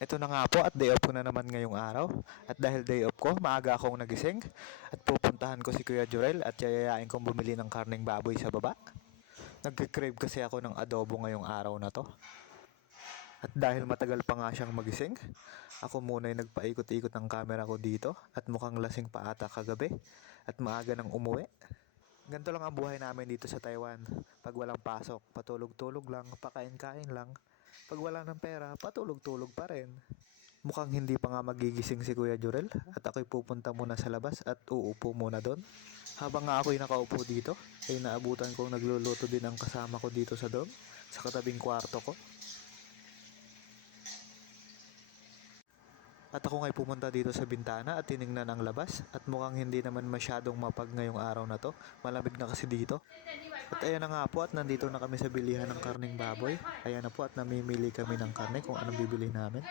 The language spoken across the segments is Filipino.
Ito na nga po at day off ko na naman ngayong araw. At dahil day off ko, maaga akong nagising. At pupuntahan ko si Kuya Jurel at yayayain kong bumili ng karneng baboy sa baba. Nagkikrave kasi ako ng adobo ngayong araw na to. At dahil matagal pa nga siyang magising, ako muna ay nagpaikot-ikot ng camera ko dito at mukhang lasing pa ata kagabi at maaga nang umuwi. Ganito lang ang buhay namin dito sa Taiwan. Pag walang pasok, patulog-tulog lang, pakain-kain lang. Pag wala ng pera, patulog-tulog pa rin. Mukhang hindi pa nga magigising si Kuya Jurel at ako'y pupunta muna sa labas at uupo muna doon. Habang nga ako'y nakaupo dito, ay naabutan kong nagluluto din ang kasama ko dito sa dorm, sa katabing kwarto ko. At ako nga'y pumunta dito sa bintana at tiningnan ang labas at mukhang hindi naman masyadong mapag ngayong araw na to. Malamig na kasi dito. At ayan na nga po at nandito na kami sa bilihan ng karning baboy. Ayan na po at namimili kami ng karne kung anong bibili namin.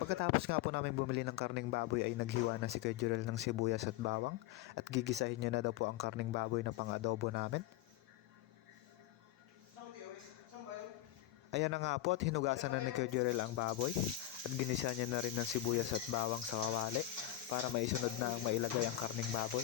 Pagkatapos nga po namin bumili ng karning baboy ay naghiwa na si Kuya Jurel ng sibuyas at bawang at gigisahin niya na daw po ang karning baboy na pang-adobo namin. Ayan na nga po at hinugasan na ni Kuya Jurel ang baboy at ginisa niya na rin ng sibuyas at bawang sa kawali para maisunod na ang mailagay ang karning baboy.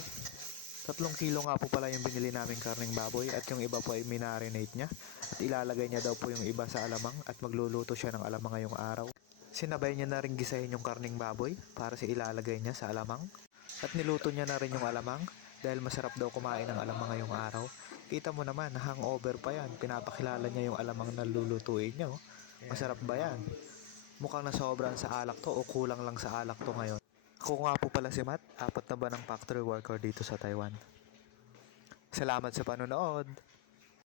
3 kilo nga po pala yung binili naming karning baboy at yung iba po ay minarinate niya at ilalagay niya daw po yung iba sa alamang at magluluto siya ng alamang ngayong araw. Sinabay niya na rin gisahin yung karning baboy para sa ilalagay niya sa alamang at niluto niya na rin yung alamang dahil masarap daw kumain ng alamang ngayong araw. Kita mo naman, hangover pa yan. Pinapakilala niya yung alamang na lulutuin niya. Oh. Masarap ba yan? Mukhang nasobran sa alak to o kulang lang sa alak to ngayon. Ako nga po pala si Matt, 4 na ba ng factory worker dito sa Taiwan. Salamat sa panonood!